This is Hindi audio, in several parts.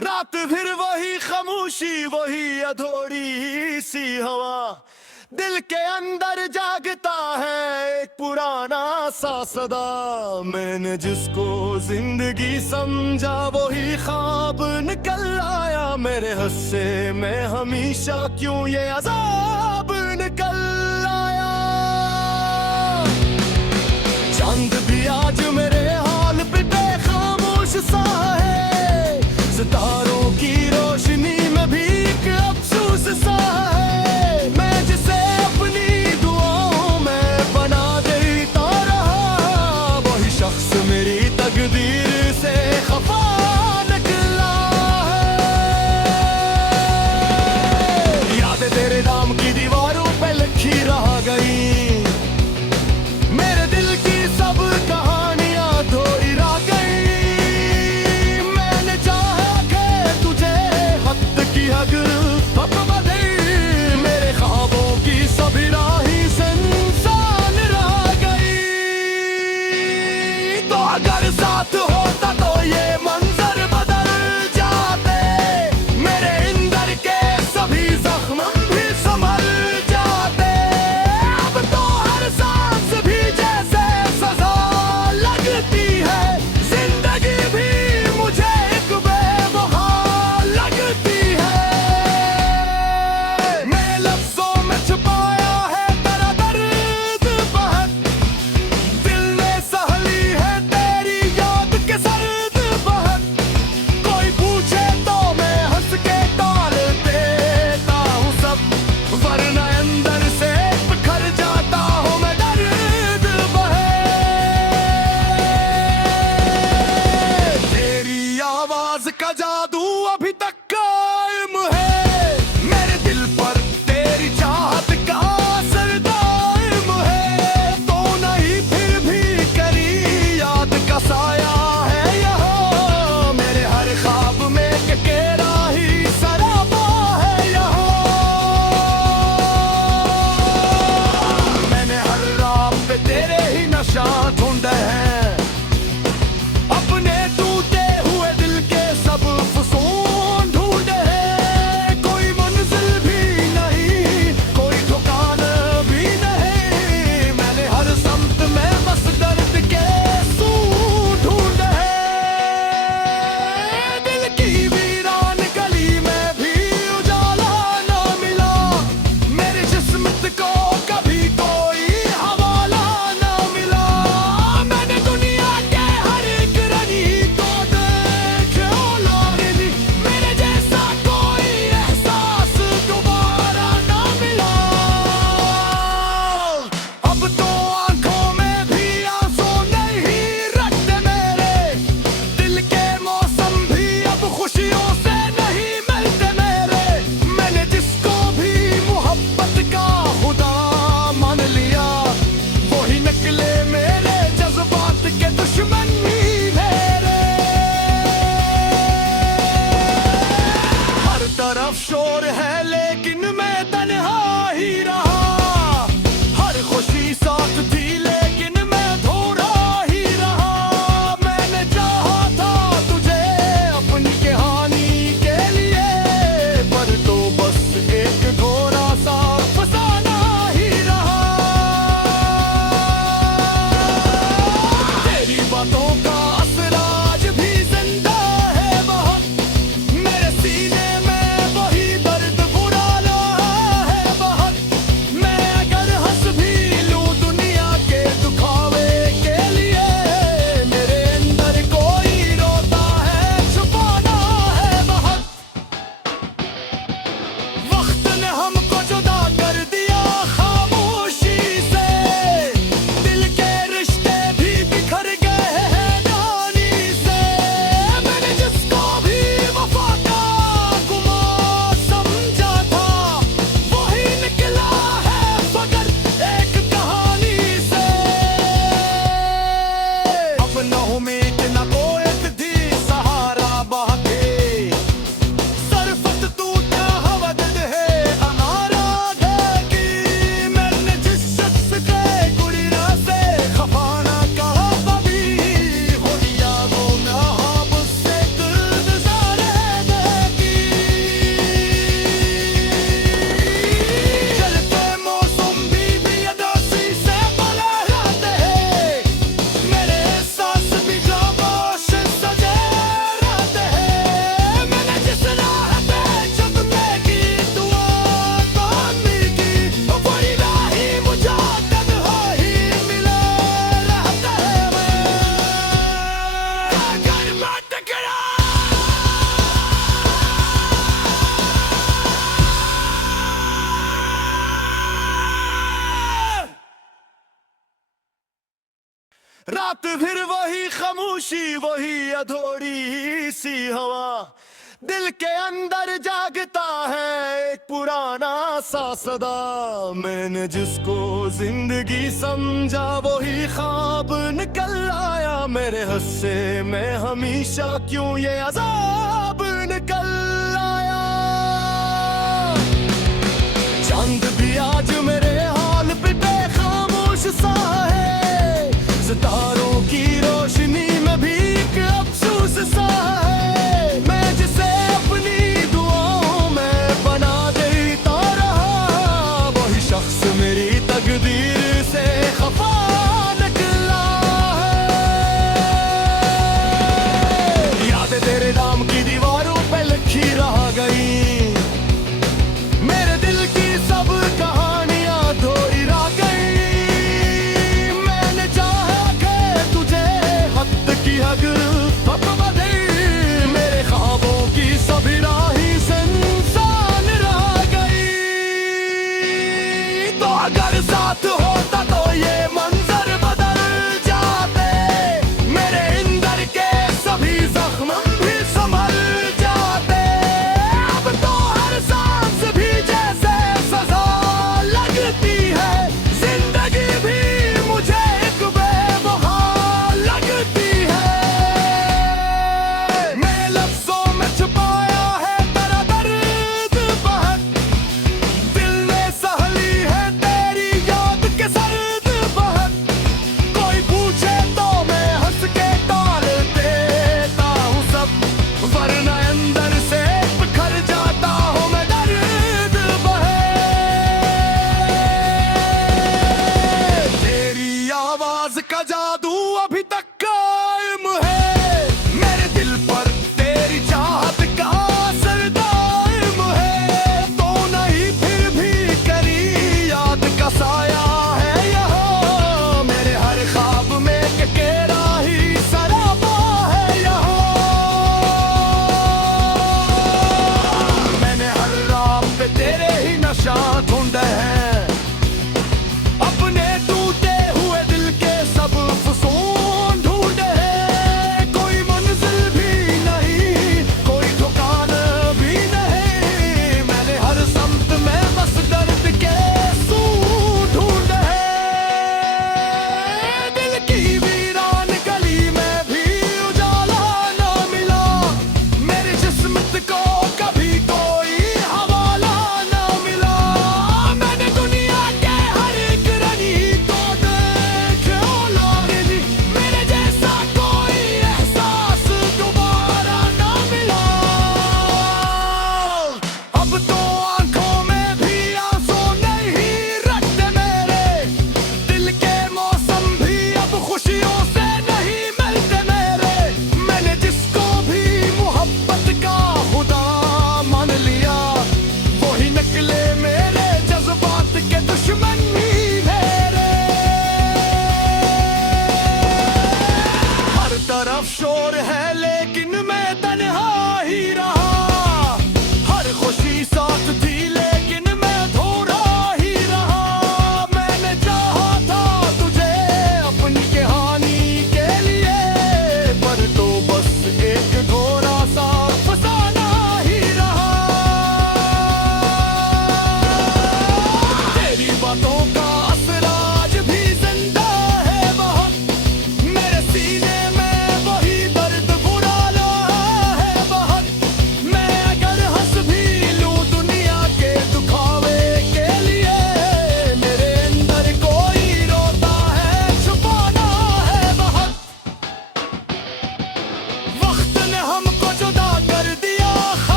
रात फिर वही खामोशी, वही अधूरी सी हवा, दिल के अंदर जागता है एक पुराना सा सदा। मैंने जिसको जिंदगी समझा वही ख्वाब निकल आया मेरे हिस्से में, हमेशा क्यों ये अजाब निकल आया। चांद भी आज मेरे हाल पे खामोश सा है, सितारों की रोशनी में भी एक अफसोस सा है। मैं जिसे अपनी दुआओं में बना देता रहा, वही शख्स मेरी तकदीर से खफा निकला है। यादें तेरे नाम की दीवारों पे लिखी रह गई, मेरे दिल की सब कहानियां थोड़ी रह गई। मैंने चाहा कि तुझे हद की हद अब बदल, मेरे ख्वाबों की सभी राही सुनसान रह गई। तो अगर साथ होता तो ये मंजर बदल जाते, मेरे अंदर के सभी जख्म भी संभल जाते। अब तो हर सांस भी जैसे सजा लगती है, जिंदगी भी मुझे एक बेवफा लगती है। मैं लफ्जों में छुपाया है तेरा दर्द बहुत, दिल ने सहली है तेरी याद के सर्द बहुत। कोई पूछे तो मैं हंस के टाल देता हूँ सब, वरना अंदर से बिखर जाता हूँ मैं दर्द बहे। तेरी आवाज का जादू अभी तक कायम है, मेरे दिल पर तेरी चाहत का असर दायम है। तो नहीं फिर भी करी याद का साया है यहाँ, मेरे हर ख्वाब में केरा ही सराबा है यहाँ। मैंने हर रात पे तेरे ही नशा ढूंढे हैं, अपने टूटे हुए दिल के सब फसूल रात फिर वही खामोशी, वही अधूरी सी हवा, दिल के अंदर जागता है एक पुराना सा सदा। मैंने जिसको जिंदगी समझा वही ख्वाब निकल आया मेरे हिस्से में, हमेशा क्यों ये अजाब निकल आया। चांद भी आज मेरे हाल पे खामोश सा है, सितारों की रोशनी में भी एक अफसोस सा है। मैं जिसे अपनी दुआओं में बना देता रहा, वही शख्स मेरी तकदीर से खफा निकला है। याद तेरे नाम की दीवारों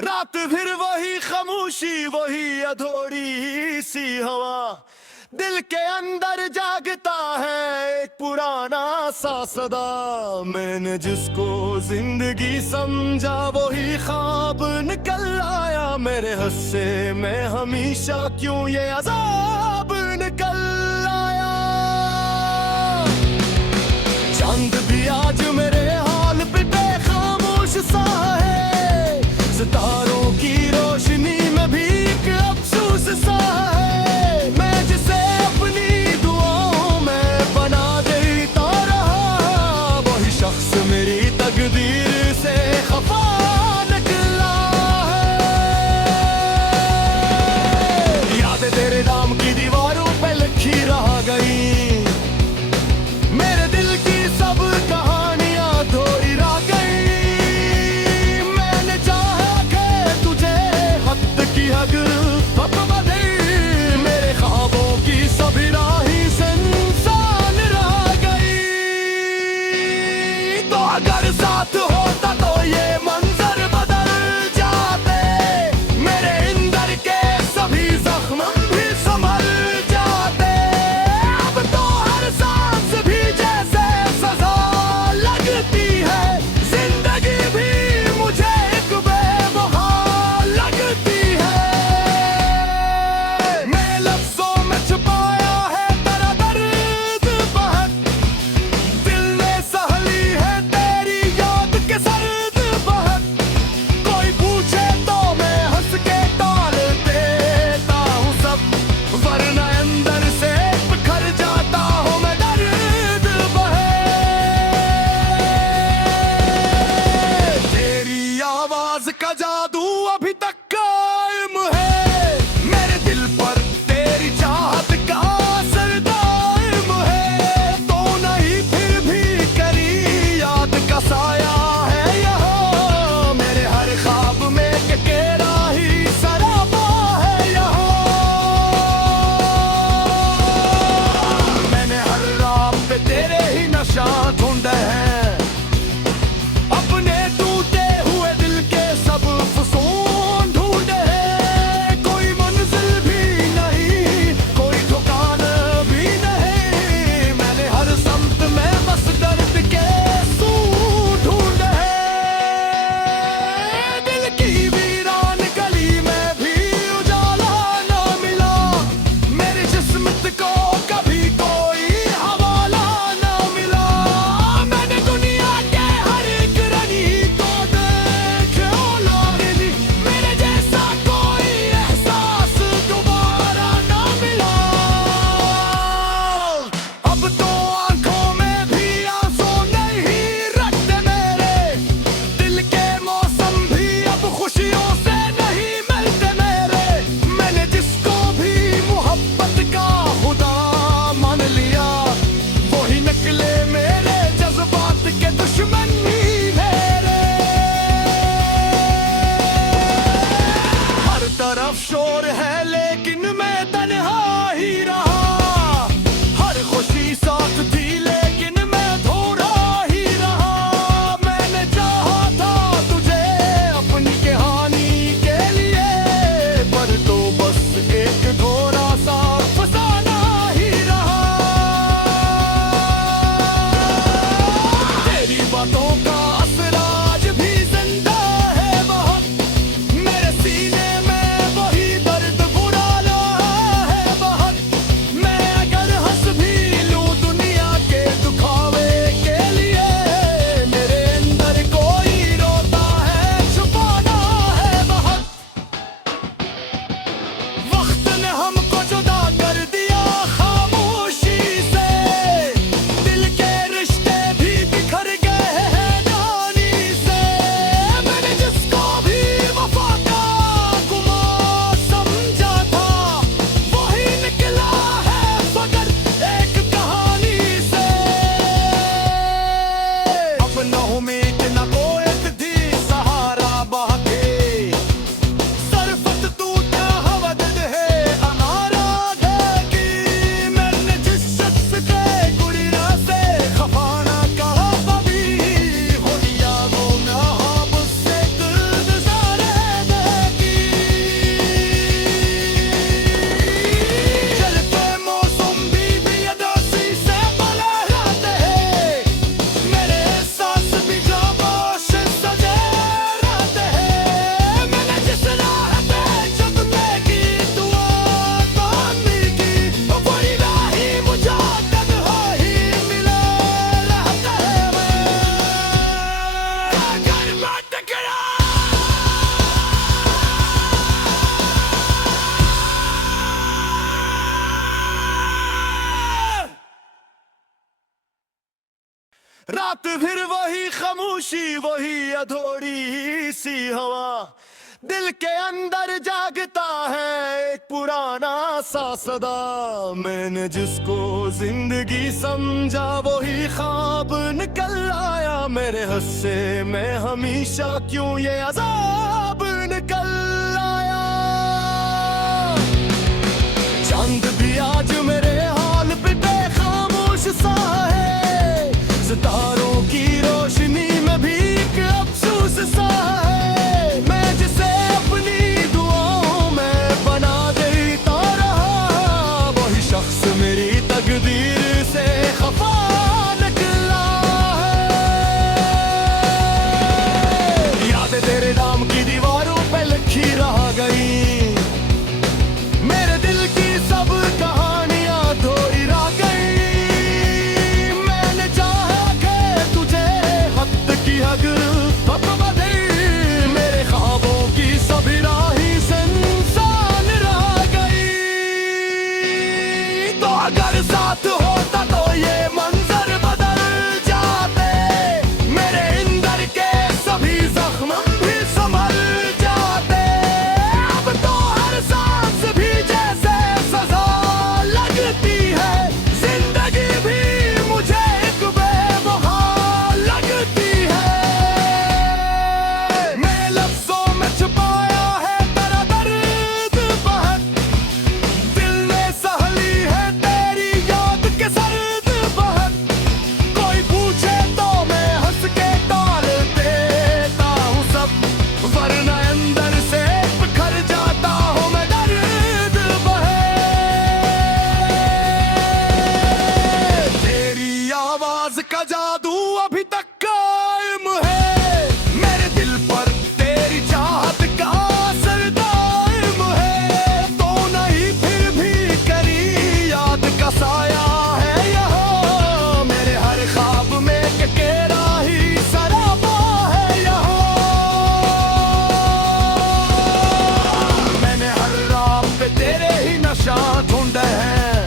रात फिर वही खामोशी, वही अधूरी सी हवा, दिल के अंदर जागता है एक पुराना सा सदा। मैंने जिसको जिंदगी समझा वही ख्वाब निकल आया मेरे हिस्से में, हमेशा क्यों ये अजाब निकल आया। चांद भी आज मेरे हाल पे खामोश सा है, सितारों की रोशनी में भी एक अफसोस सा है। मैं जिसे अपनी दुआओं में बना देता रहा, वही शख्स मेरी तकदीर से खफा निकला है। यादें तेरे नाम की दीवारों पे लिखी रह गई, मेरे दिल की सब कहानियां थोड़ी रह गई। मैंने चाहा कि तुझे हद की हद अब बदल, मेरे ख्वाबों की सभी राही इंसान रह गई। तो अगर साथ होता तो ये मंजर बदल जाते, मेरे अंदर के सभी जख्म भी संभल जाते। अब तो हर सांस भी जैसे सजा लगती है, जिंदगी भी मुझे एक बेवफा लगती है। मैं लफ्जों में छुपाया है तेरा दर्द बहुत, दिल ने सहली है तेरी याद के सर्द बहुत। कोई पूछे तो मैं हंस के टाल देता हूँ सब, वरना अंदर से बिखर जाता हूँ मैं दर्द बहे। तेरी आवाज का जादू अभी तक कायम है, मेरे दिल पर तेरी चाहत का असर दायम है। तो नहीं फिर भी करी याद का साया है यहाँ, मेरे हर ख्वाब में केरा ही सराबा है यहाँ। मैंने हर रात पे तेरे ही नशा ढूंढे हैं, अपने टूटे हुए दिल के सब फसून ढूंढे हैं। कोई मंजिल भी नहीं, कोई ठिकाना भी नहीं, मैंने हर समत में बस दर्द के सूर ढूंढे हैं। दिल की वीरान गली में भी उजाला ना मिला, मेरी किस्मत को कभी कोई हवाला ना मिला। मैंने दुनिया के हर एक रनी को देखा लागिनी, मेरे जैसा कोई एहसास दोबारा ना मिला। अब तो आंखों में भी आंसू नहीं रखते मेरे, दिल के मौसम भी अब खुशियों से नहीं मिलते मेरे। मैंने जिसको भी मोहब्बत का खुदा मान लिया, वही निकले मेरे जज्बात के दुश्मन ही मेरे। हर तरफ शोर है लेकिन मैं तन्हा ही रहा, हर खुशी साथ थी लेकिन मैं थोड़ा ही रहा। मैंने चाहा था तुझे अपनी कहानी के लिए, पर तो बस एक थोड़ा सा फसाना ही रहा। तेरी बातों का असर आज भी जिंदा है बहुत, मेरे सीने में वही दर्द बुरा रहा है बहुत। मैं अगर हंस भी लूं दुनिया के दुखावे के लिए, मेरे अंदर कोई रोता है छुपाना है बहुत। वक्त ने हमको जुदा कर दिया खामोशी से, दिल के रिश्ते भी बिखर गए हैं जानी से। मैंने जिसको भी वफा का गुमा समझा था, वही निकला है मगर एक कहानी से। अब न उम्मीद न कोई थी सहारा बाकी, सरफत तू क्या हवदद है हमारा देखी। मैंने जिस शख्स के गुरीरा से खफाना कहा कभी, हो दिया वो ना हम उससे गुज़ारे खामोशी वही अधूरी सी हवा, दिल के अंदर जागता है एक पुराना सा सदा। मैंने जिसको जिंदगी समझा वही ख्वाब निकल आया मेरे हिस्से में, हमेशा क्यों ये अजाब निकल आया। चांद भी आज मेरे हाल पे खामोश सा है, सितारों की रोशनी में भी एक अफसोस सा है। मैं जिसे अपनी दुआओं में बना देता रहा, वही शख्स मेरी तकदीर से खफा निकला है। यादें तेरे नाम की दीवारों पे लिखी रह गई, मेरे दिल की सब कहानियां धोई रह गई। मैंने चाहा कि तुझे वक्त की हग अब बदल, मेरे ख्वाबों की सभी राही इंसान रह गई। तो अगर साथ होता तो ये मंजर बदल जाते, मेरे अंदर के सभी जख्म भी संभल जाते। अब तो हर सांस भी जैसे सजा लगती है, जिंदगी भी मुझे एक बेवफा लगती है। मैं लफ्जों में छुपाया है तेरा दर्द बहुत, दिल ने सहली है तेरी याद के सर्द बहुत। कोई पूछे तो मैं हंस के टाल देता हूँ सब, वरना अंदर से बिखर जाता हूँ मैं दर्द बहे। तेरी आवाज का जादू अभी तक कायम है, मेरे दिल पर तेरी चाहत का असर दायम है। तो नहीं फिर भी करी याद का साया है यहाँ, मेरे हर ख्वाब में केरा ही सराबा है यहाँ। मैंने हर रात पे तेरे ही नशा ढूंढे हैं,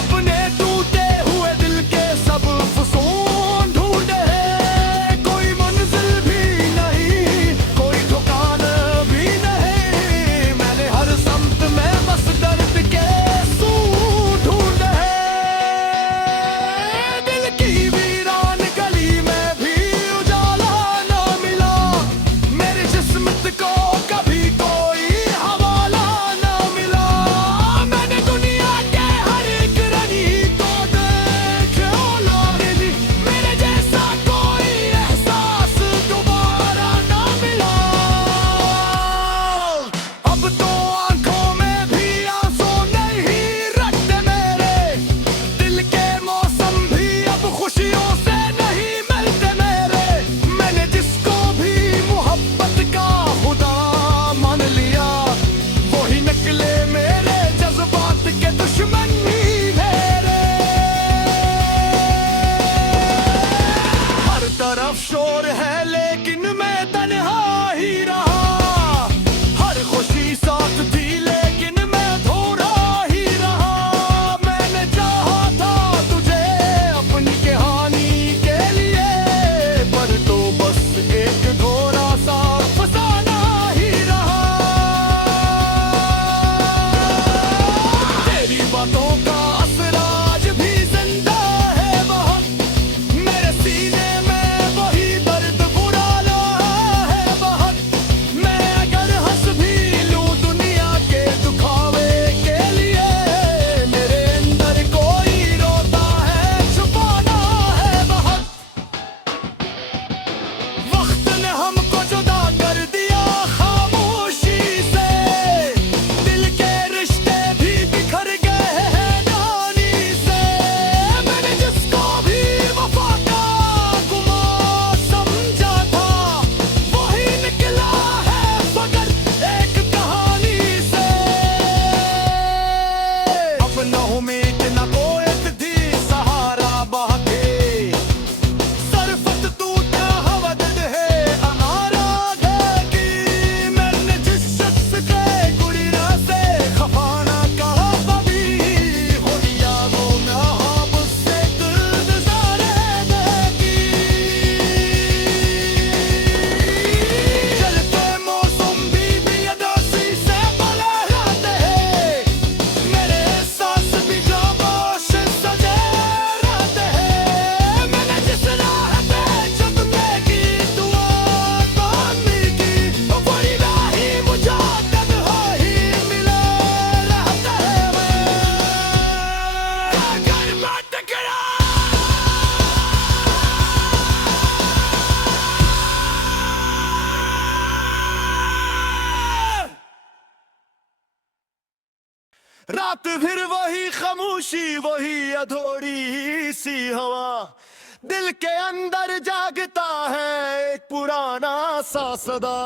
अपने टूटे हुए दिल के सब फसून ढूंढे हैं। कोई मंजिल भी नहीं, कोई ठिकाना भी नहीं, मैंने हर समत में बस दर्द के सूर ढूंढे हैं। दिल की वीरान गली में भी उजाला ना मिला, मेरी किस्मत को कभी कोई हवाला ना मिला। मैंने दुनिया के हर एक रनी को देखा लोगे, मेरे जैसा कोई एहसास दोबारा ना मिला। अब तो आंखों में भी आंसू नहीं रखते मेरे, दिल के मौसम भी अब खुशियों से नहीं मिलते मेरे। मैंने जिसको भी मोहब्बत का खुदा मान लिया, वही निकले मेरे जज्बात के दुश्मन ही मेरे। हर तरफ शोर है लेकिन मैं तन्हा ही रहा, हर खुशी साथ थी लेकिन मैं थोड़ा ही रहा। मैंने चाहा था तुझे अपनी कहानी के लिए, पर तो बस एक थोड़ा सा फसाना ही रहा। तेरी बातों का असर आज भी जिंदा है बहुत, मेरे सीने में वही दर्द रात फिर वही खामोशी, वही अधूरी सी हवा, दिल के अंदर जागता है एक पुराना सा सदा।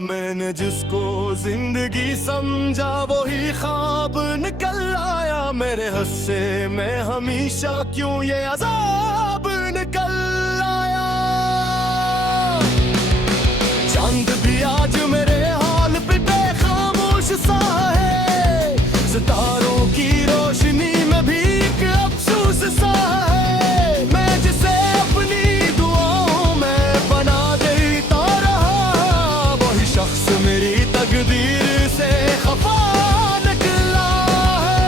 मैंने जिसको जिंदगी समझा वही ख्वाब निकल आया मेरे हिस्से में, हमेशा क्यों ये अजाब निकल आया। चांद भी आज मेरे हाल पे खामोश सा है, सितारों की रोशनी में भी एक अफसोस सा है। मैं जिसे अपनी दुआओं में बना देता रहा, वही शख्स मेरी तकदीर से खफा निकला है।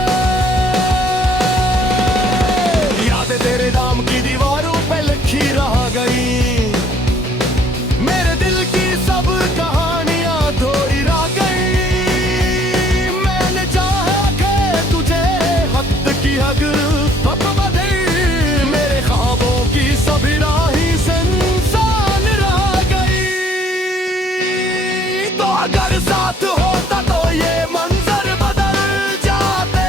यादें तेरे नाम की दीवारों पे लिखी रह गई, मेरे दिल की सब कहानियां धोई रह गई। मैंने चाहा कि तुझे हद की हद बदे, मेरे ख्वाबों की सभी राही इंसान रह गई। तो अगर साथ होता तो ये मंजर बदल जाते,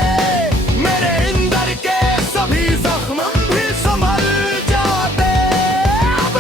मेरे अंदर के सभी जख्म भी संभल जाते। अब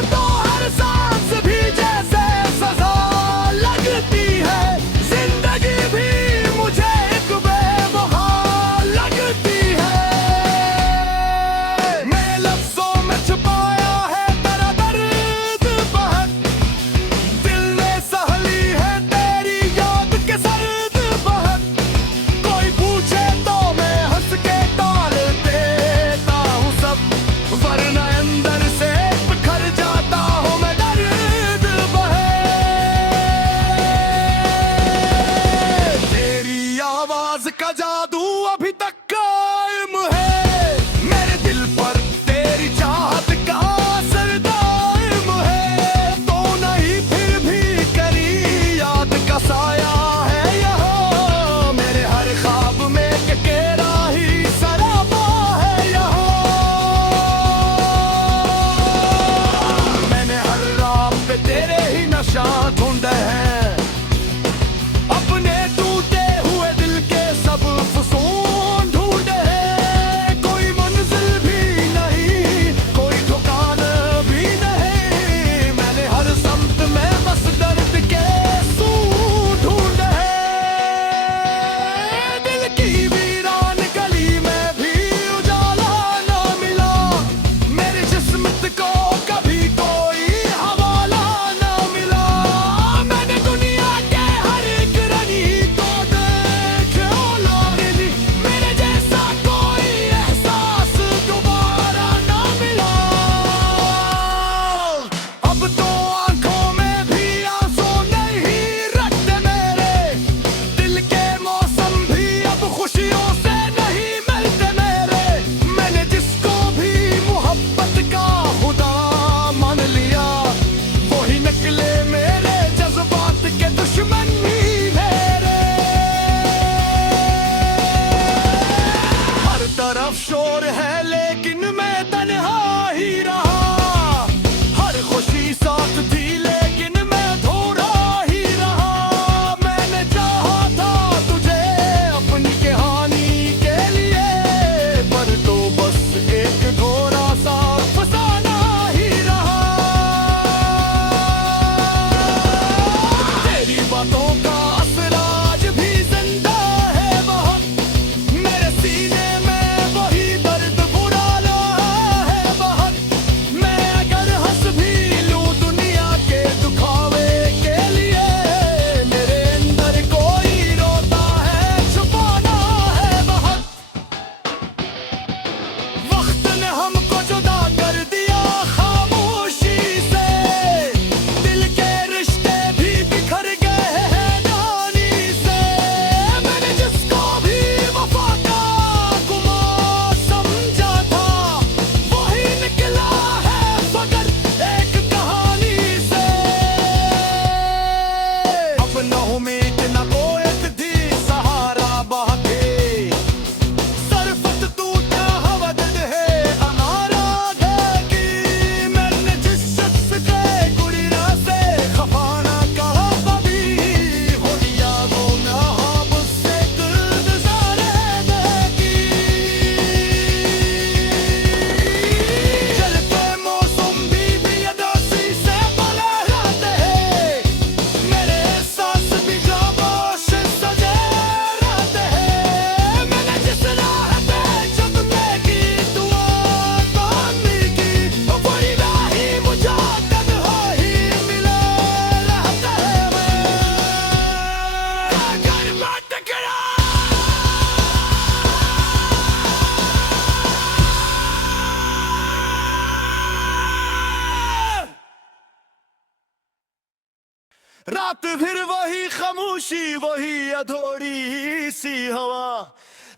रात फिर वही खामोशी, वही अधूरी सी हवा,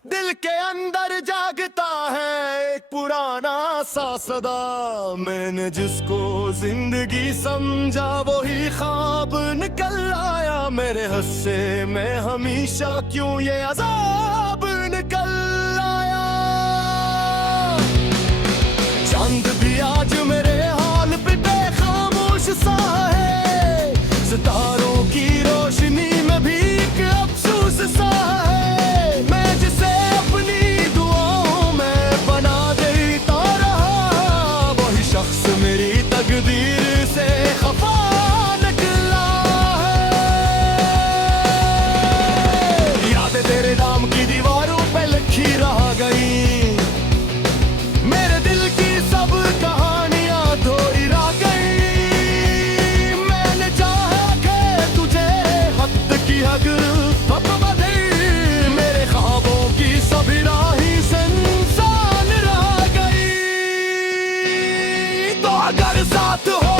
दिल के अंदर जागता है एक पुराना सा सदा। मैंने जिसको जिंदगी समझा वही ख्वाब निकल आया मेरे हिस्से में, हमेशा क्यों ये अजाब निकल आया। चांद भी आज मेरे हाल पे खामोश सा है, सितारों की रोशनी में भी एक अफसोस सा है। मैं जिसे अपनी दुआओं में बना देता रहा, वही शख्स मेरी तकदीर से खफा निकला है। यादें तेरे नाम की दीवारों पे लिखी रह गई, मेरे दिल की सब कहानियां धोई रह गई। मैंने चाहा कि तुझे हद की हग बदे, मेरे ख्वाबों की सभी राही इंसान रह गई। तो अगर साथ हो